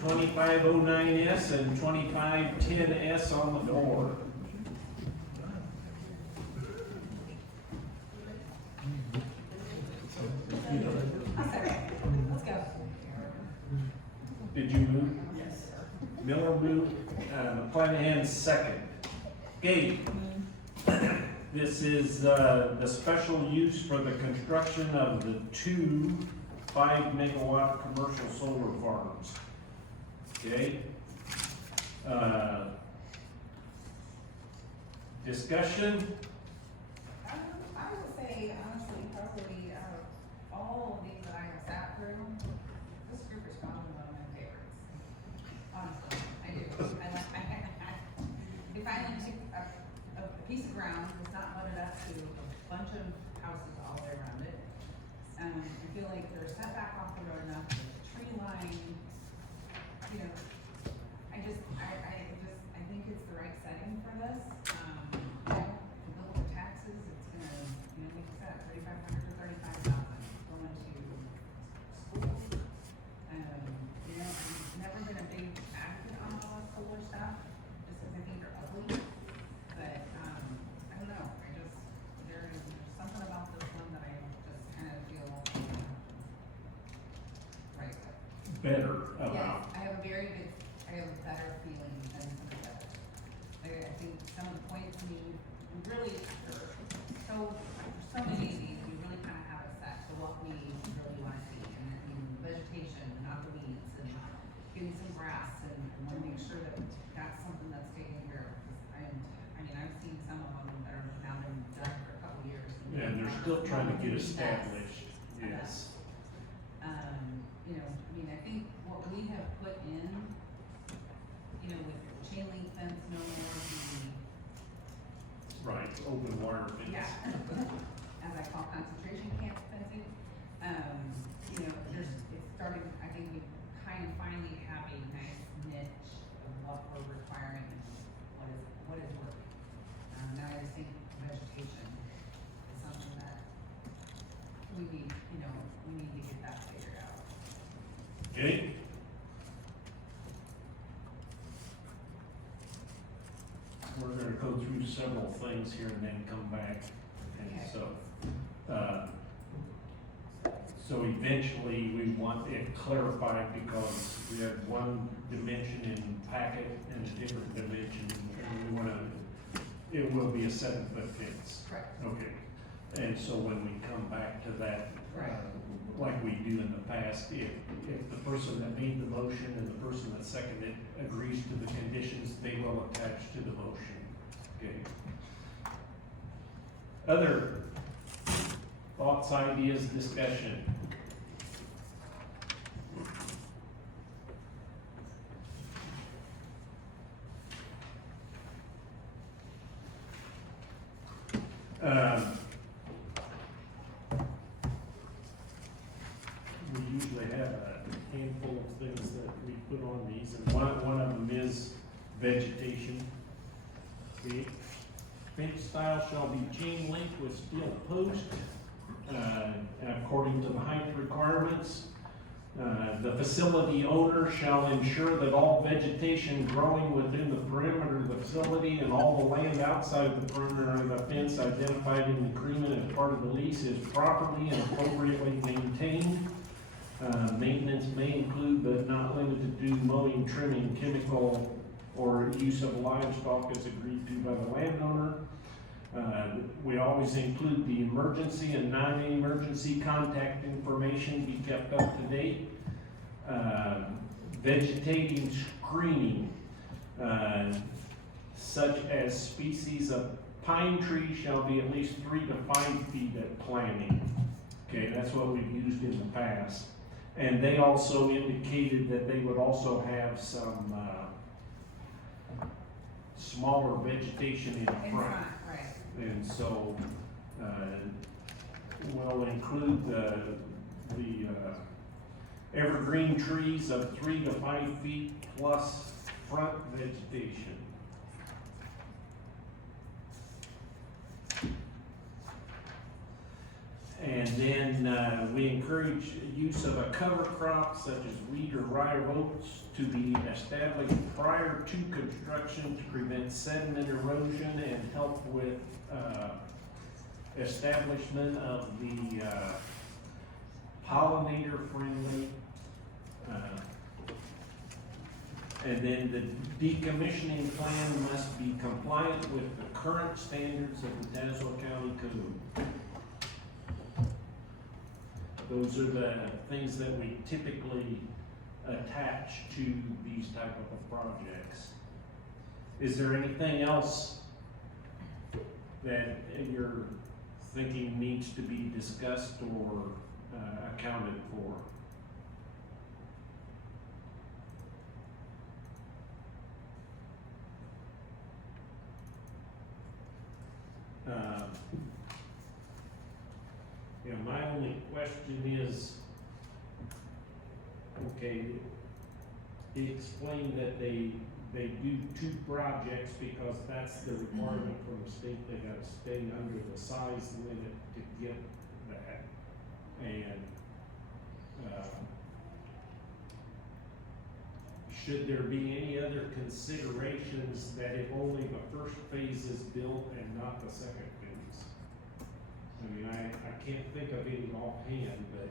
2509S and 2510S on the floor. Let's go. Did you move? Yes. Miller moved, McClanahan second. Gabe, this is the special use for the construction of the two 5-megawatt commercial solar farms. Okay? Discussion? I would say honestly, probably out of all of these that I have sat through, this group is probably one of my favorites. Honestly, I do. They finally took a piece of ground, it's not butted up to a bunch of houses all the way around it. I feel like they're set back off the road enough, there's a tree line, you know, I think it's the right setting for this. The bill for taxes, it's gonna, you know, like you said, $3,500 to $35,000 going to schools. You know, I've never been a big advocate on all this solar stuff, just because I think they're ugly. But, I don't know, there's something about this one that I just kind of feel right with. Better Yes, about. I have a better feeling than some of the others. I think some of the points we really, after so many of these, we really kind of have a set to what we really want to see. And I mean, vegetation, not the weeds, and getting some grass, and want to make sure that that's something that's taken care of. I mean, I've seen some of them that are now been done for a couple years. Yeah, they're still trying to get established, yes. You know, I mean, I think what we have put in, you know, with chain link fence, no more the, Right, open water fence. yeah, as I call concentration camp fencing, you know, it's starting, I think we kind of finally have a nice niche of what we're requiring and what is working. Now I just think vegetation is something that we need, you know, we need to get that figured out. Okay? We're gonna go through several things here and then come back, and Okay. so eventually we want it clarified because we have one dimension in packet and a different dimension, and we wanna, it will be a 7-foot fence. Correct. Okay, and so when we come back to that, Right. like we do in the past, if the person that made the motion and the person that seconded agrees to the conditions, they will attach to the motion, okay? Other thoughts, ideas, discussion? We usually have a handful of things that we put on these, and one of them is vegetation. The fence style shall be chain link with steel post, according to the height requirements. The facility owner shall ensure that all vegetation growing within the perimeter of the facility and all the land outside the perimeter of the fence identified in the agreement as part of the lease is properly and appropriately maintained. Maintenance may include but not limited to mowing, trimming, chemical, or use of livestock as agreed to by the landowner. We always include the emergency and non-emergency contact information be kept up to date. Vegetating screening, such as species of pine tree shall be at least 3 to 5 feet at planting. Okay, that's what we've used in the past. And they also indicated that they would also have some, smaller vegetation in front. Right. And so, we'll include the evergreen trees of 3 to 5 feet plus front vegetation. And then, we encourage use of a cover crop such as wheat or rye or oats to be established prior to construction to prevent sediment erosion and help with, establishment of the, pollinator-friendly, and then the decommissioning plan must be compliant with the current standards of the Tazewell County Code. Those are the things that we typically attach to these type of projects. Is there anything else that you're thinking needs to be discussed or accounted for? You know, my only question is, okay, he explained that they do 2 projects because that's the requirement from the state. They gotta stay under the size limit to get that. And, should there be any other considerations that if only the first phase is built and not the second phase? I mean, I can't think of any offhand, but.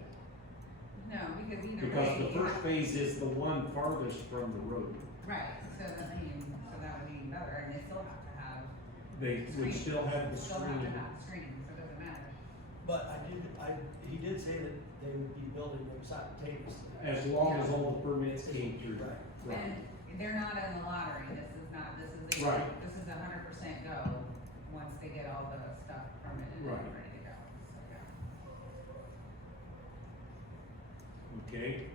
No, because either way. Because the you first have- phase is the one farthest from the road. Right, so that means, so that would be better, and they still have to have. They would still have the Still have to screening. have screening, so it doesn't matter. But he did say that they would be building them simultaneously. As long as all the permits came through. Right. And they're not in the lottery, this is Right. this is 100% go, once they get all the stuff permitted and Right. ready to go, so, yeah. Okay.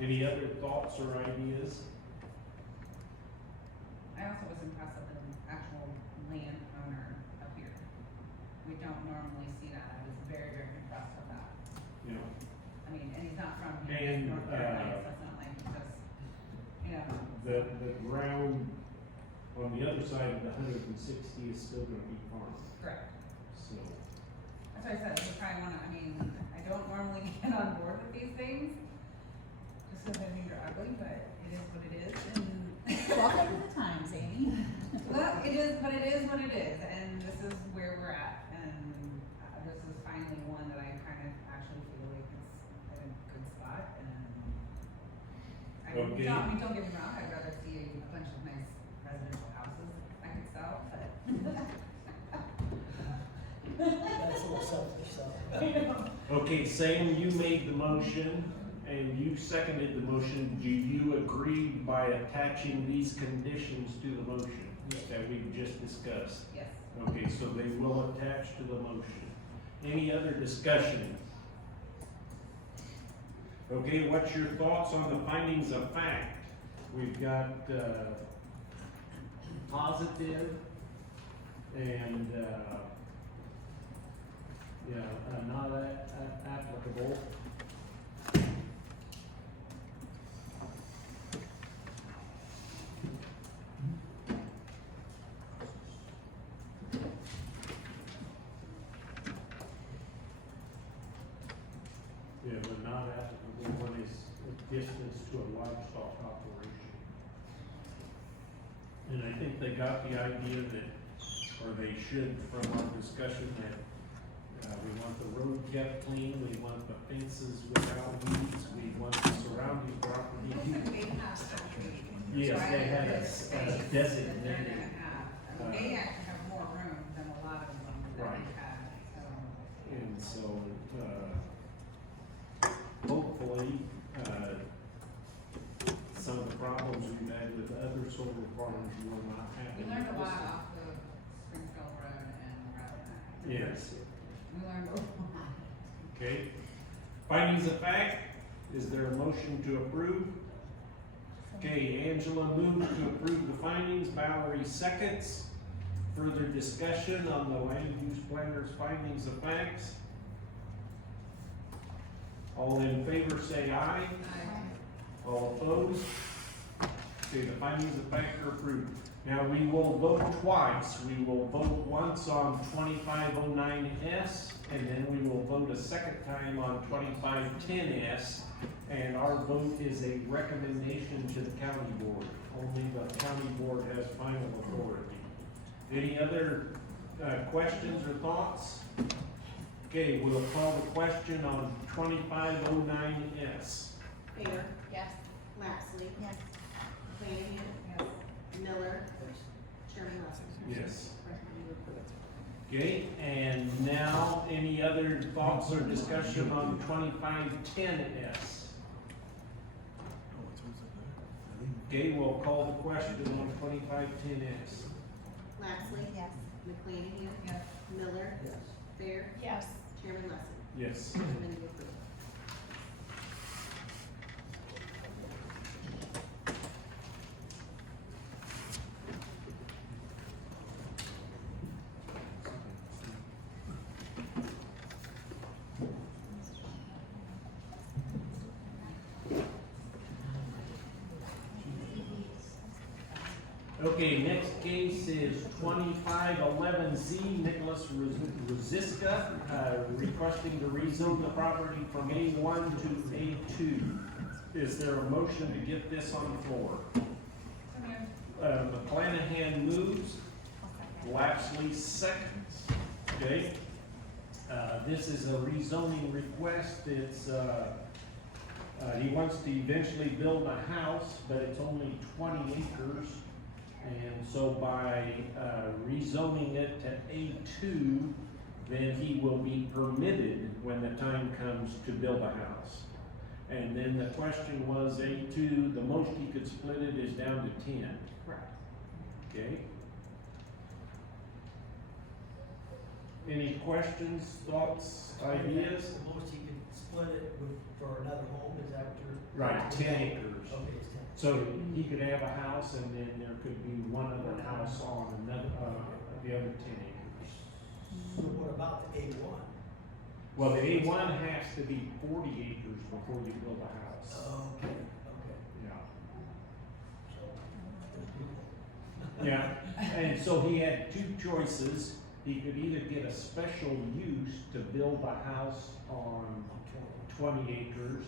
Any other thoughts or ideas? I also was impressed with the actual landowner up here. We don't normally see that, I was very, very impressed with that. You know, I mean, and he's not from here, And, he's North Carolina, so it's not like just, you know. the ground on the other side of the 160 is still gonna be farmed, Correct. so. That's why I said, we probably wanna, I mean, I don't normally get on board with these things, just because I think they're ugly, but it is what it is, and. Welcome to the times, Amy. Well, it is, but it is what it is, and this is where we're at, and this is finally one that I kind of actually feel like it's at a good spot, and. Okay. Don't get me wrong, I'd rather see a bunch of nice residential houses I could sell, but. That's a little selfish, so. Okay, Sam, you made the motion and you seconded the motion. Do you agree by attaching these conditions to the motion that we've just discussed? Yes. Okay, so they will attach to the motion. Any other discussion? Okay, what's your thoughts on the findings of fact? We've got, positive and, not applicable. Yeah, but not applicable when it's a distance to a livestock operation. And I think they got the idea that, or they should from our discussion that, we want the road kept clean, we want the fences without weeds, we want the surrounding property. Looks like they have actually. Yes, tried they had to a get space that they're designated, gonna have. I mean, they actually have more room than a lot of them that Right. we have, so. and so, hopefully, some of the problems we've had with other solar farms will not happen. We learned a with lot this off the Springfield Road and Route 9. one. Yes, We learned a lot. okay. Findings of fact, is there a motion to approve? Okay, Angela moved to approve the findings, Valerie seconds. Further discussion on the land use planner's findings of facts? All in favor say aye. All opposed? Okay, the findings of fact are approved. Now, we will vote twice. We will vote once on 2509S, and then we will vote a second time on 2510S. And our vote is a recommendation to the county board. Only the county board has final authority. Any other questions or thoughts? Okay, we'll call the question on 2509S. Bader, Yes. Lapsley, Yes. Flanagan, Yes. Miller, Chairman Russell. Yes. Recommend approval. Okay, and now, any other thoughts or discussion on 2510S? Okay, we'll call the question on 2510S. Lapsley, Yes. McClanahan, Yes. Miller, Yes. Fair, Yes. Chairman Russell. Yes. Recommend approval. Okay, next case is 2511Z, Nicholas Rosiska, requesting to rezone the property from A1 to A2. Is there a motion to get this on the floor? McClanahan moves, Lapsley seconds. Okay? This is a rezoning request. It's, he wants to eventually build a house, but it's only 20 acres. And so by rezoning it to A2, then he will be permitted when the time comes to build a house. And then the question was A2, the most he could split it is down to 10, Correct. okay? Any questions, thoughts, ideas? The most you could split it with, for another home, is that what you're? Right, 10 acres. Okay, it's 10. So he could have a house and then there could be one other house on another, the other 10 acres. So what about the A1? Well, the A1 has to be 40 acres before you build a house. Okay, okay. Yeah. Yeah, and so he had two choices. He could either get a special use to build a house on 20 acres,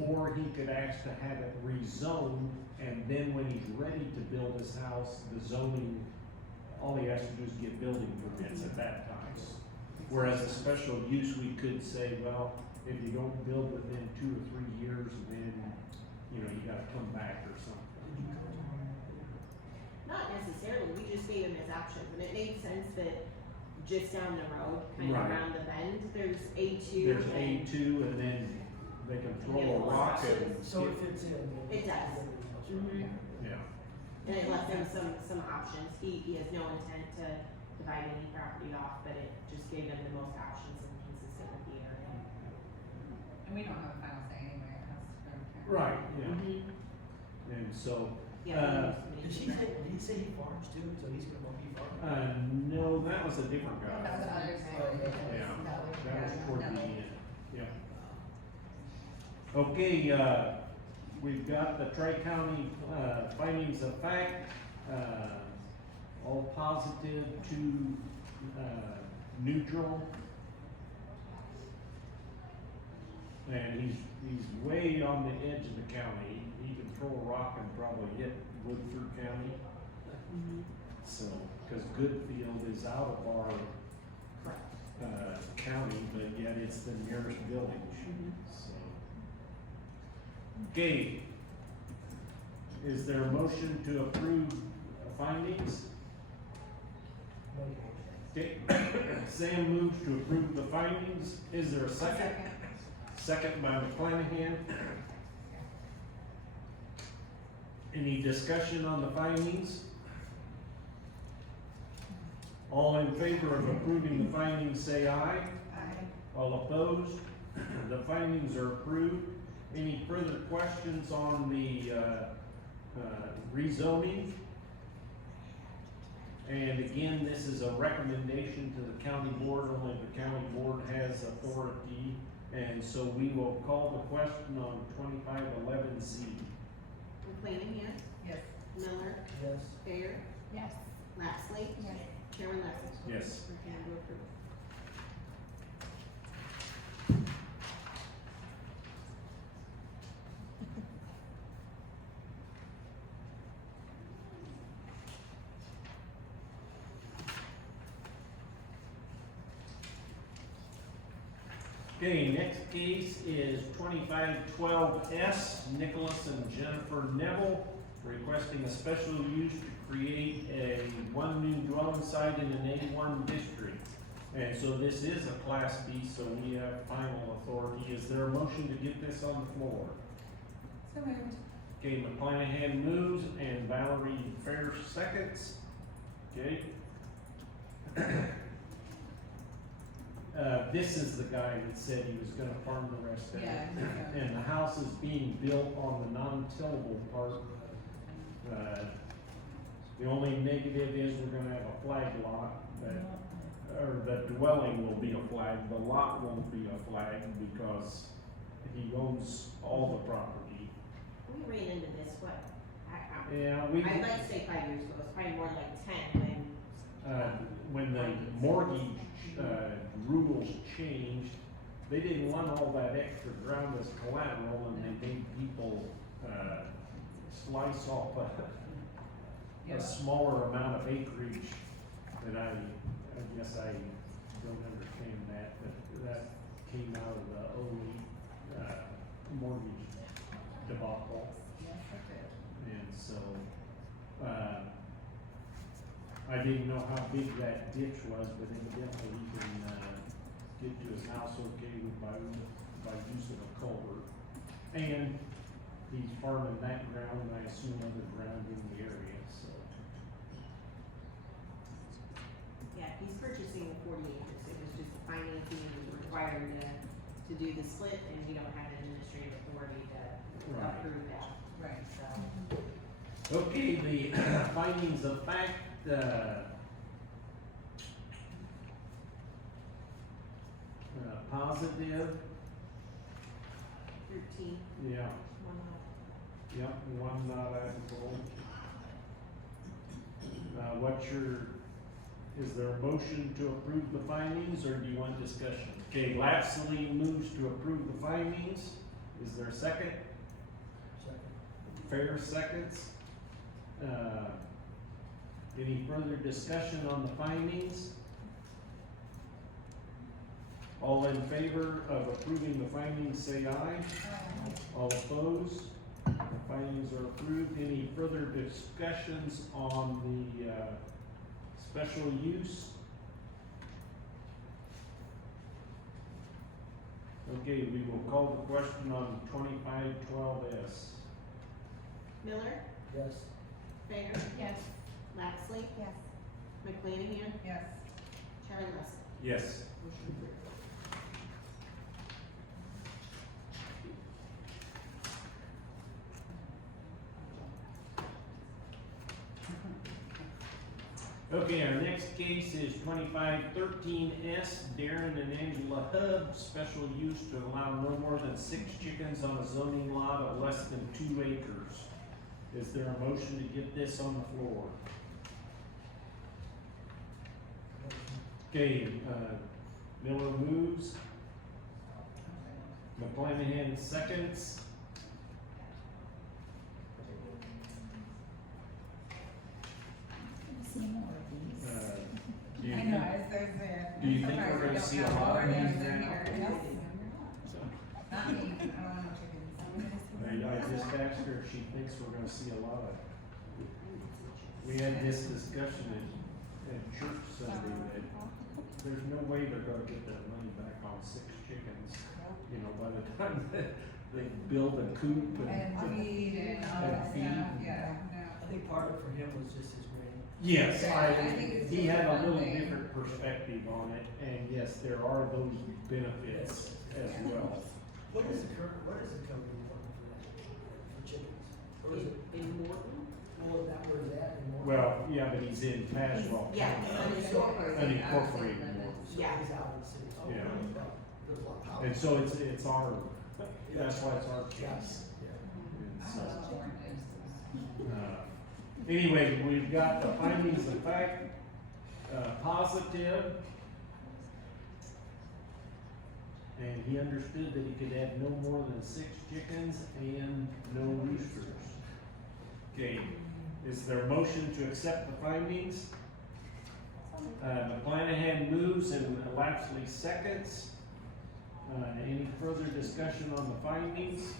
or he could ask to have it rezoned, and then when he's ready to build his house, the zoning, all he has to do is get building permits at that time. Whereas a special use, we could say, well, if you don't build within 2 or 3 years, then, you know, you gotta come back or something. Not necessarily, we just gave him his options, and it made sense that just down the road, kind of Right. around the bend, there's A2. There's and- A2, and then they can throw a rock and. So it fits in. It does. Mhm. Yeah, And it left him some options. He has no intent to divide any property off, but it just gave him the most options and consistent with the area. And we don't have a final say anyway, it has to go to council. right, yeah, Mhm. and so, Yeah. Did he say he farms too, so he's gonna be farming? no, that was a different That guy. was the other side. Yeah, that was Yeah, toward the no. end, yeah. Okay, we've got the Tri-County, findings of fact, all positive to, neutral. And he's way on the edge of the county, he can throw a rock and probably hit Woodford County, Mhm. so, cause Goodfield is out of our, Correct. county, but yet it's the nearest village, Mhm. so. Okay. Is there a motion to approve findings? Okay, Sam moves to approve the findings, is there a second? Second by McClanahan. Any discussion on the findings? All in favor of approving the findings, say aye. Aye. All opposed? The findings are approved. Any further questions on the, rezoning? And again, this is a recommendation to the county board, only the county board has authority. And so we will call the question on 2511Z. McClanahan, Yes. Miller, Yes. Fair, Yes. Lapsley, Yes. Chairman Leslie. Yes. Recommend to approve. Okay, next case is 2512S, Nicholas and Jennifer Neville, requesting a special use to create one new dwelling site in an A1 district. And so this is a Class B, so we have final authority. Is there a motion to get this on the floor? So moved. Okay, McClanahan moves and Valerie Fair seconds. Okay. This is the guy that said he was gonna farm the rest of it. Yeah. And the house is being built on the non-tillable part. The only negative is we're gonna have a flag lot, or the dwelling will be a flag, the lot won't be a flag because he owns all the property. We ran into this, what, Yeah, I'd like to say 5 years ago, it's probably more like 10 when the mortgage, rules changed, they didn't want all that extra ground as collateral and they made people, slice off a smaller amount of acreage that I guess I don't understand that, but that came out of the 08, mortgage debacle. Yes, I did. And so, I didn't know how big that ditch was, but evidently he can, get to his house okay by use of a culvert. And he's farming that ground, and I assume other ground in the area, so. Yeah, he's purchasing the 40 acres, it was just the financing was required to do the split, and we don't have administrative authority to Right. approve that, Right. so. Okay, the findings of fact, positive, 13, yeah, one off. yep, one not applicable. Is there a motion to approve the findings, or do you want discussion? Okay, Lapsley moves to approve the findings, is there a second? Second. Fair seconds. Any further discussion on the findings? All in favor of approving the findings, say aye. All opposed? The findings are approved. Any further discussions on the, special use? Okay, we will call the question on 2512S. Miller, Yes. Fair, Yes. Lapsley, Yes. McClanahan, Yes. Chairman Leslie. Yes. Motion approved. Okay, our next case is 2513S, Darren and Angela Hub, special use to allow no more than 6 chickens on a zoning lot of less than 2 acres. Is there a motion to get this on the floor? Okay, Miller moves, McClanahan seconds. See more of these. Do you I think, know, as there's a. do you think we're gonna see a lot of these now? Not me, I don't want no chickens. I just asked her if she thinks we're gonna see a lot of, we had this discussion at church Sunday that there's no way they're gonna get their money back on 6 chickens. You know, by the time they build a coop And feed and all And that feed. stuff, yeah, no. I think part of it for him was just his grade. Yes, I think it's he just had a one little thing. different perspective on it, and yes, there are those benefits as well. What is the company working for that, for chickens? Or is it, In Morton? well, that where it's at in Morton? Well, yeah, but he's in Tazewell. Yeah, County. unincorporated. Unincorporated more. Yeah. He's out in the city. Oh, Yeah. There's a lot of power. And so it's our, that's why it's our case. Yes, yeah. And I so, love chickens. Anyway, we've got the findings of fact, positive. And he understood that he could have no more than 6 chickens and no roosters. Okay, is there a motion to accept the findings? McClanahan moves and Lapsley seconds. Any further discussion on the findings?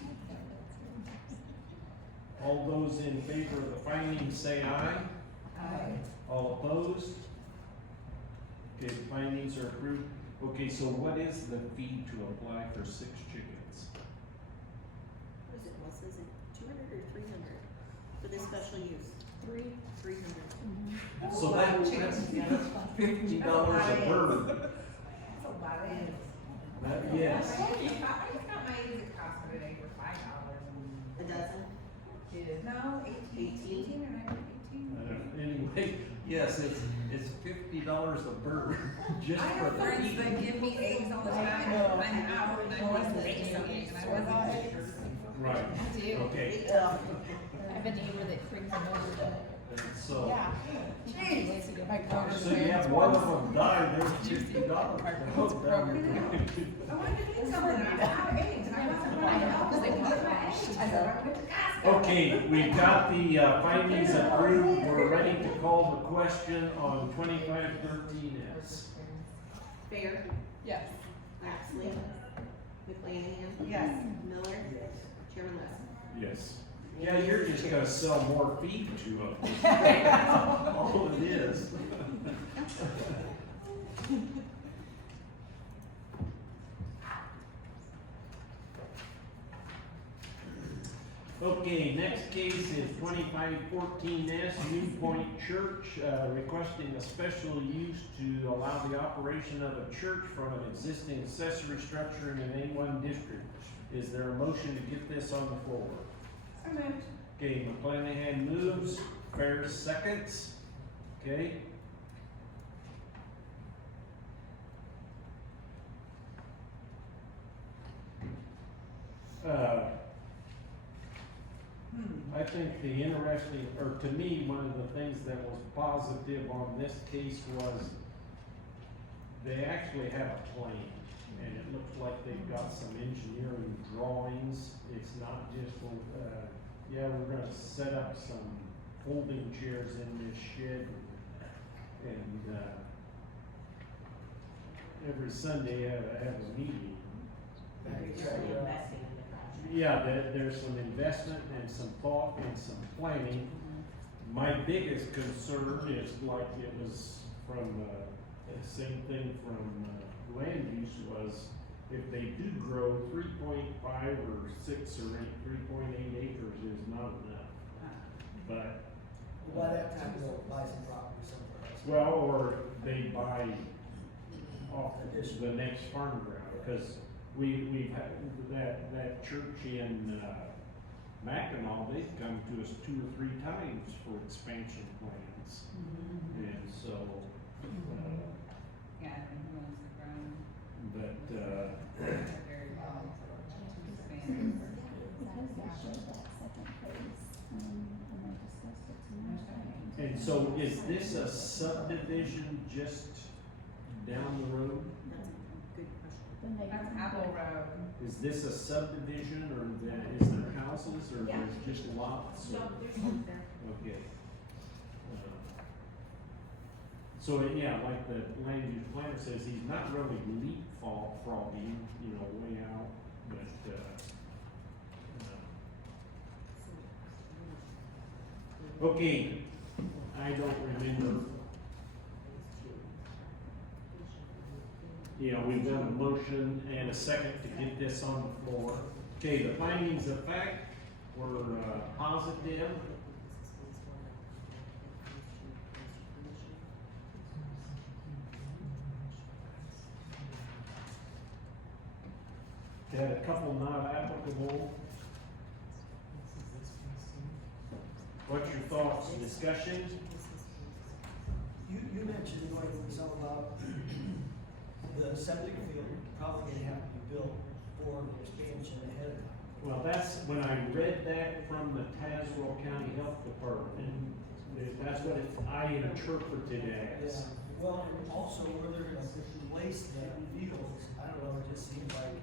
All those in favor of the findings say aye. Aye. All opposed? Okay, the findings are approved. Okay, so what is the fee to apply for 6 chickens? What is it, Wes, is it 200 or 300 for this special use? 300. So that's $50 a bird. That's a lot of eggs. Yes. I just got my eggs at Costco today for $5 A dozen? No, 18 or 19. Anyway, yes, it's $50 a bird, just I for have the friends feed. that give me eggs all the time, and I'm out, and I want to make some eggs, and I wasn't sure. Right, I do. okay, I have a neighbor that brings them over to. so, Jeez. so you have one of them die, there's $50. I wanted to get something, and I'm out of eggs, and I wasn't going to help, because they wanted my eggs. I said, I went to Costco. Okay, we've got the findings approved, we're ready to call the question on 2513S. Fair, Yes. Lapsley, McClanahan. Yes. Miller, Yes. Chairman Wes. Yes. Yeah, you're just gonna sell more feed to them. That's all it is. Okay, next case is 2514S, New Point Church, requesting a special use to allow the operation of a church from an existing accessory structure in an A1 district. Is there a motion to get this on the floor? So moved. Okay, McClanahan moves, Ferris seconds, okay? I think the interesting, or to me, one of the things that was positive on this case was they actually have a plan, and it looks like they've got some engineering drawings. It's not just, yeah, we're gonna set up some folding chairs in this shed, and, every Sunday I have a meeting. You're really investing in the project. Yeah, there's some investment and some thought and some planning. My biggest concern is like it was from, the same thing from, land use was if they do grow 3.5 or 6 or 3.8 acres is not enough. But, By that time, they'll buy some property somewhere else. well, or they buy off the next farm ground, because we've had that church in, Mackinac, they've come to us 2 or 3 times for expansion plans. And so, Yeah, I think who owns the ground? but, They're very well expanded. and so is this a subdivision just down the road? That's a good question. That's Apple Road. Is this a subdivision, or is there houses, or Yeah. there's just lots? No, or- there's one there. Okay. So, yeah, like the land use planner says, he's not really leapfrogging, you know, way out, but, okay, I don't remember, you know, we've done a motion and a second to get this on the floor. Okay, the findings of fact were, positive. Had a couple not applicable. What's your thoughts, discussion? You mentioned like something about the septic field probably gonna have to be built for the expansion ahead of time. Well, that's, when I read that from the Tazewell County Health Department, That's what I interpreted as. Yeah, well, and also where they're gonna place the fields, I don't know, it just seems like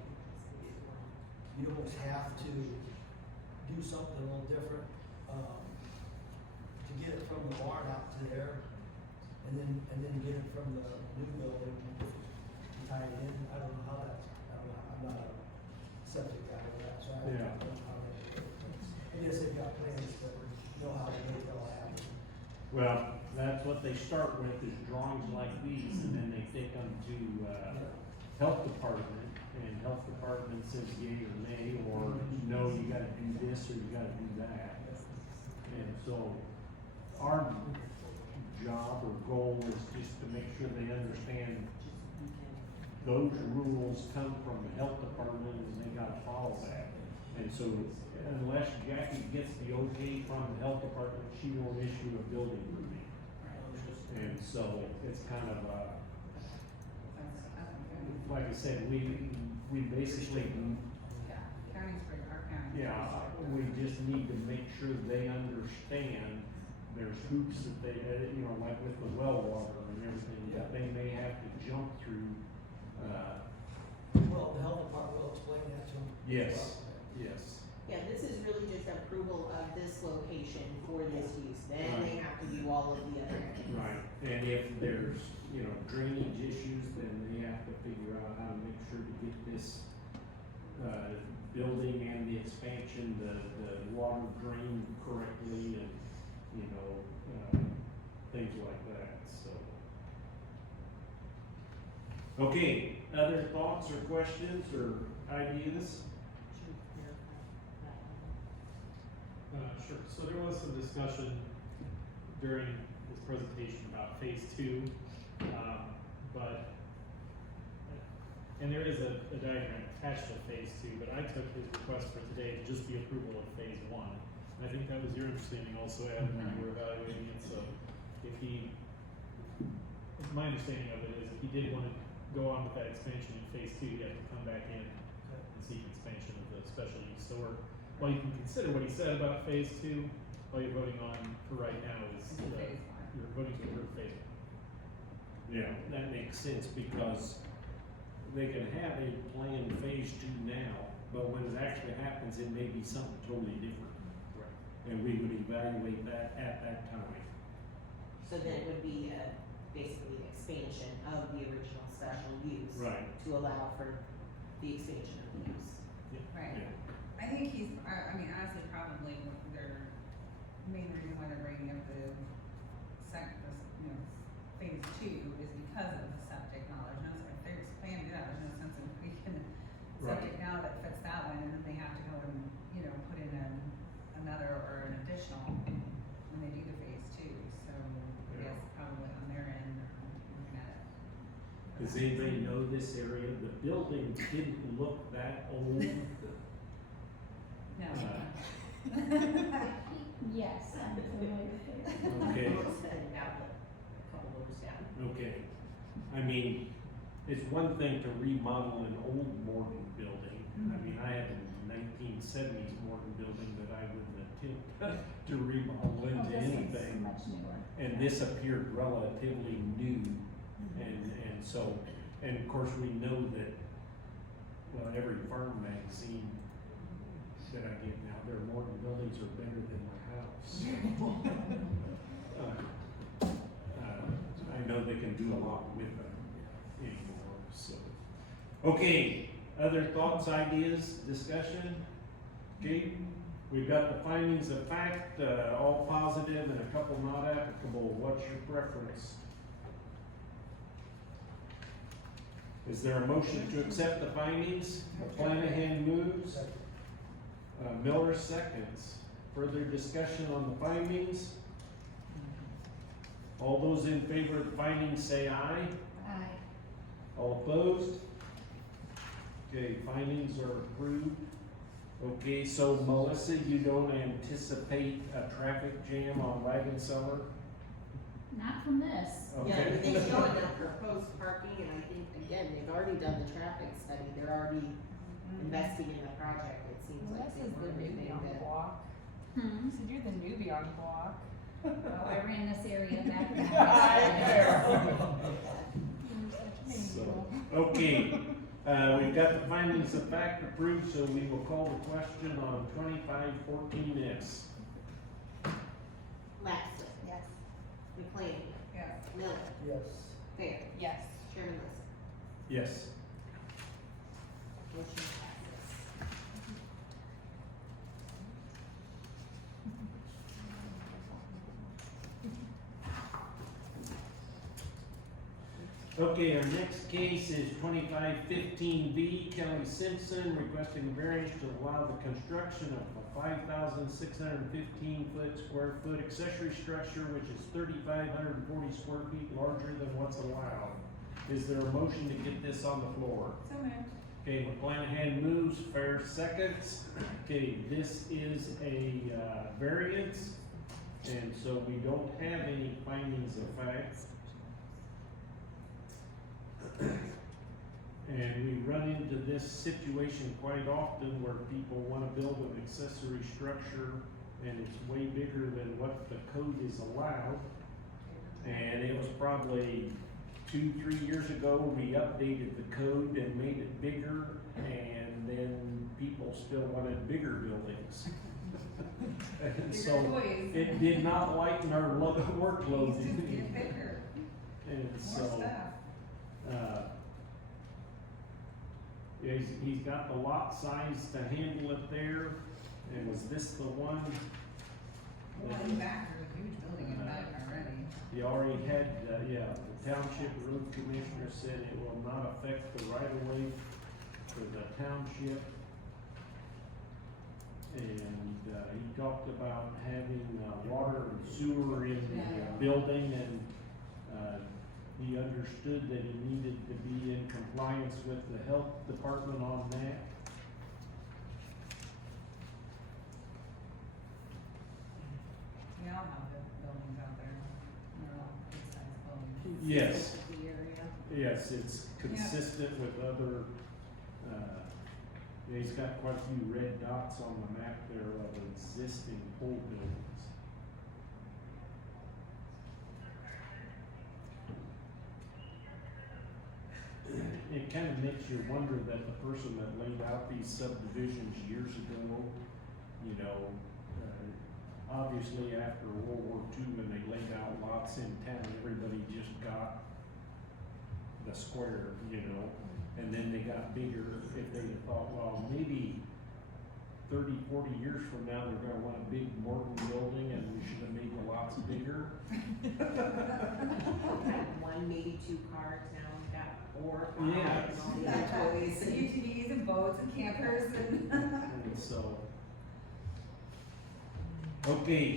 you almost have to do something a little different, to get it from the barn out to there, and then get it from the new building, tie it in, I don't know how that, I don't know, I'm not a septic guy with that, so I don't Yeah. know how that works. I guess they've got plans that know how to make it all happen. Well, that's what they start with, is drawings like these, and then they take them to, health department, and health department says yay or nay, or no, you gotta do this, or you gotta do that. And so, our job or goal is just to make sure they understand those rules come from the health department, and they gotta follow that. And so, unless Jackie gets the okay from the health department, she won't issue a building permit. And so, it's kind of like I said, we basically, Yeah, county's pretty, our county. yeah, we just need to make sure they understand there's hoops that they, like with the well water and everything, that they may have to jump through, Well, the health department will explain that to them. yes, yes. Yeah, this is really just approval of this location for this use, then they have to do all of the other things. Right, and if there's, drainage issues, then they have to figure out how to make sure to get this, building and the expansion, the water drained correctly and, things like that, so. Okay, other thoughts or questions or ideas? Sure, so there was some discussion during this presentation about phase two, and there is a diagram attached to phase two, but I took his request for today to just be approval of phase one. And I think that was your understanding also, Adam, when you were evaluating it, so my understanding of it is if he did want to go on with that expansion in phase two, he'd have to come back in and seek expansion of the special use. So while you can consider what he said about phase two, all you're voting on for right now is, Phase one. you're voting to approve phase one. Yeah, that makes sense, because they can have a planned phase two now, but when it actually happens, it may be something totally different. Right. And we would evaluate that at that time. So then it would be basically an expansion of the original special use. Right. To allow for the expansion of the use. Right. Yeah. I think he's, I mean, honestly, probably their main reason why they're bringing up the phase two is because of the septic knowledge. No, if they're expanding it out, there's no sense in making septic now that fits that one, and then they have to go and, put in another or an additional when they do the phase two. So, I guess probably on their end, they're looking at it. Does anybody know this area? The building didn't look that old. No. Yes, I'm familiar with it. Okay, Now, a couple doors down. okay. I mean, it's one thing to remodel an old Morgan building. I mean, I have a 1970s Morgan building that I wouldn't attempt to remodel Oh, into this one's anything. much newer. And this appeared relatively new, and so, and of course, we know that, well, every farm magazine that I get now, their Morgan buildings are better than my house. I know they can do a lot with them anymore, so. Okay, other thoughts, ideas, discussion? Okay, we've got the findings of fact, all positive and a couple not applicable. What's your preference? Is there a motion to accept the findings? Flanagan moves. Miller seconds. Further discussion on the findings? All those in favor of the findings say aye. Aye. All opposed? Okay, findings are approved. Okay, so Melissa, you don't anticipate a traffic jam on Wagon Cellar? Not from this. Yeah, Okay. they showed the proposed parking, and I think, again, they've already done the traffic study, they're already investing in the project, it seems like This they is the want everything newbie on the to. block. Hmm. So you're the newbie on the block. Oh, I ran this area back in So, okay, we've got the findings of fact approved, so we will call the question on 2514S. Laxton, Yes. McLean, Yes. Miller, Yes. Fair, Yes. Chairman Wilson. Yes. Motion passes. Okay, our next case is 2515V, Kelly Simpson requesting variance to allow the construction of a 5,615 square foot accessory structure, which is 3,540 square feet larger than what's allowed. Is there a motion to get this on the floor? So moved. Okay, McClanahan moves, Fair seconds. Okay, this is a variance, and so we don't have any findings of fact. And we run into this situation quite often where people wanna build an accessory structure and it's way bigger than what the code is allowed. And it was probably 2-3 years ago, we updated the code and made it bigger, and then people still wanted bigger buildings. And Bigger so toys. it did not lighten our workload. Needs to get bigger, And more so, stuff. yeah, he's got the lot size to handle it there, and was this the one? Well, in the back, there's a huge building in the back already. He already had, yeah, the township road commissioner said it will not affect the right of way for the township. And, he talked about having, water and sewer in the building, and, he understood that he needed to be in compliance with the health department on that. We all have the buildings out there, they're all good sized buildings. Yes. Consistent with the area. Yes, it's consistent with other, yeah, he's got quite a few red dots on the map there of existing pole buildings. It kind of makes you wonder that the person that laid out these subdivisions years ago, you know, obviously after World War II, when they laid out lots in town, everybody just got the square, you know, and then they got bigger. If they had thought, well, maybe 30, 40 years from now, they're gonna want a big Morton building and we should have made the lots bigger. Had one, maybe 2 car town, got 4 or 5, Yes. and all the other toys. And UTVs and boats and campers and. And so, okay,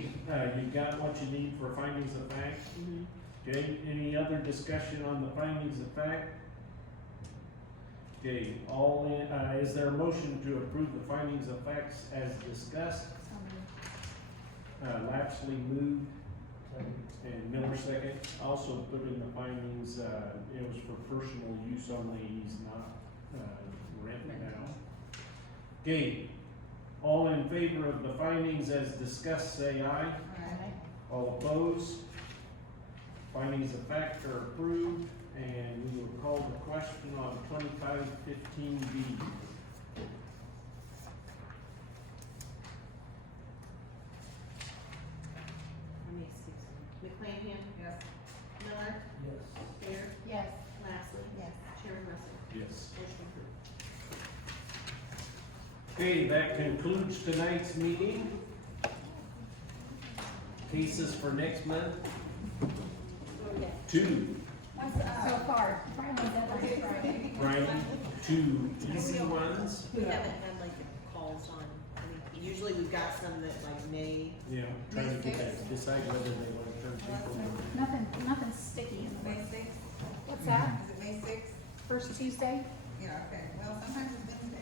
you got what you need for findings of fact? Mhm. Okay, any other discussion on the findings of fact? Okay, all in, is there a motion to approve the findings of facts as discussed? Lapsley moved and Miller second. Also put in the findings, it was for personal use only, he's not, renting now. Okay, all in favor of the findings as discussed, say aye. Alright. All opposed? Findings of fact are approved, and we will call the question on 2515B. Let me see. McClanahan, Yes. Miller, Yes. Fair, Yes. Laxley. Yes. Chairman Wilson. Yes. Motion approved. Okay, that concludes tonight's meeting. Cases for next month, 2. So far, Friday, that's Friday. Friday, 2 easy ones. We haven't had like calls on, I mean, usually we've got some that like may, You know, trying to get that, decide whether they want to turn people. Nothing sticky in the May way. sixth? What's that? Is it May sixth? First Tuesday? Yeah, okay, well, sometimes it's Wednesday.